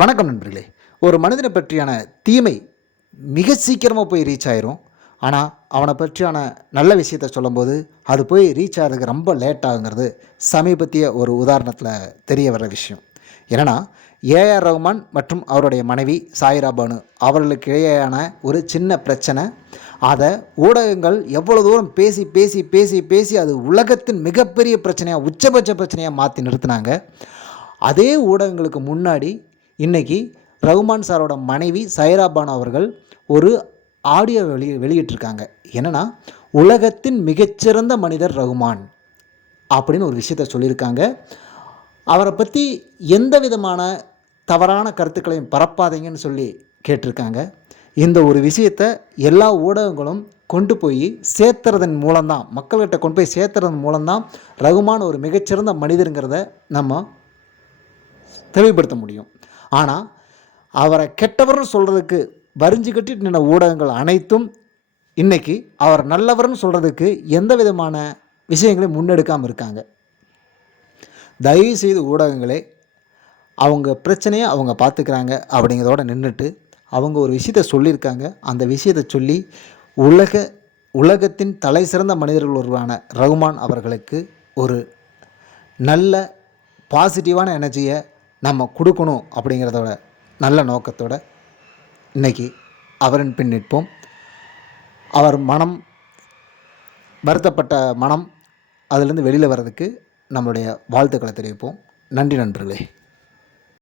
வணக்கம் நண்பர்களே. ஒரு மனிதனை பற்றியான தீமை மிக சீக்கிரமாக போய் ரீச் ஆயிரும். ஆனால் அவனை பற்றியான நல்ல விஷயத்த சொல்லும்போது அது போய் ரீச் ஆகிறதுக்கு ரொம்ப லேட் ஆகுங்கிறது சமீபத்திய ஒரு உதாரணத்தில் தெரிய வர விஷயம். என்னென்னா, ஏஆர் ரஹ்மான் மற்றும் அவருடைய மனைவி சாயிரா பானு அவர்களுக்கு இடையேயான ஒரு சின்ன பிரச்சனை. அதை ஊடகங்கள் எவ்வளோ தூரம் பேசி பேசி பேசி பேசி அது உலகத்தின் மிகப்பெரிய பிரச்சனையாக, உச்சபட்ச பிரச்சனையாக மாற்றி நிறுத்தினாங்க. அதே ஊடகங்களுக்கு முன்னாடி இன்றைக்கி ரகுமான் சாரோட மனைவி சாயிரா பானு அவர்கள் ஒரு ஆடியோ வெளியிட்டிருக்காங்க. என்னென்னா, உலகத்தின் மிகச்சிறந்த மனிதர் ரகுமான் அப்படின்னு ஒரு விஷயத்த சொல்லியிருக்காங்க. அவரை பற்றி எந்த விதமான தவறான கருத்துக்களையும் பரப்பாதீங்கன்னு சொல்லி கேட்டிருக்காங்க. இந்த ஒரு விஷயத்தை எல்லா ஊடகங்களும் கொண்டு போய் சேர்த்துறதன் மூலம்தான், மக்கள்கிட்ட கொண்டு போய் சேர்த்துறதன் மூலம்தான் ரகுமான் ஒரு மிகச்சிறந்த மனிதருங்கிறத நம்ம தெளிவுபடுத்த முடியும். ஆனால் அவரை கெட்டவர்னு சொல்கிறதுக்கு வரிஞ்சு கட்டிட்டு நின்ற ஊடகங்கள் அனைத்தும் இன்றைக்கி அவர் நல்லவர்னு சொல்கிறதுக்கு எந்த விதமான விஷயங்களையும் முன்னெடுக்காமல் இருக்காங்க. தயவுசெய்து ஊடகங்களே, அவங்க பிரச்சனையை அவங்க பார்த்துக்கிறாங்க அப்படிங்கிறதோடு நின்றுட்டு அவங்க ஒரு விஷயத்தை சொல்லியிருக்காங்க. அந்த விஷயத்தை சொல்லி உலகத்தின் தலை சிறந்த மனிதர்கள் ஒருவரான ரகுமான் அவர்களுக்கு ஒரு நல்ல பாசிட்டிவான எனர்ஜியை நம்ம கொடுக்கணும் அப்படிங்கிறதோட நல்ல நோக்கத்தோடு இன்றைக்கி அவரின் பின் நிற்போம். அவர் வருத்தப்பட்ட மனம் அதிலிருந்து வெளியில் வர்றதுக்கு நம்மளுடைய வாழ்த்துக்களை தெரிவிப்போம். நன்றி நண்பர்களே.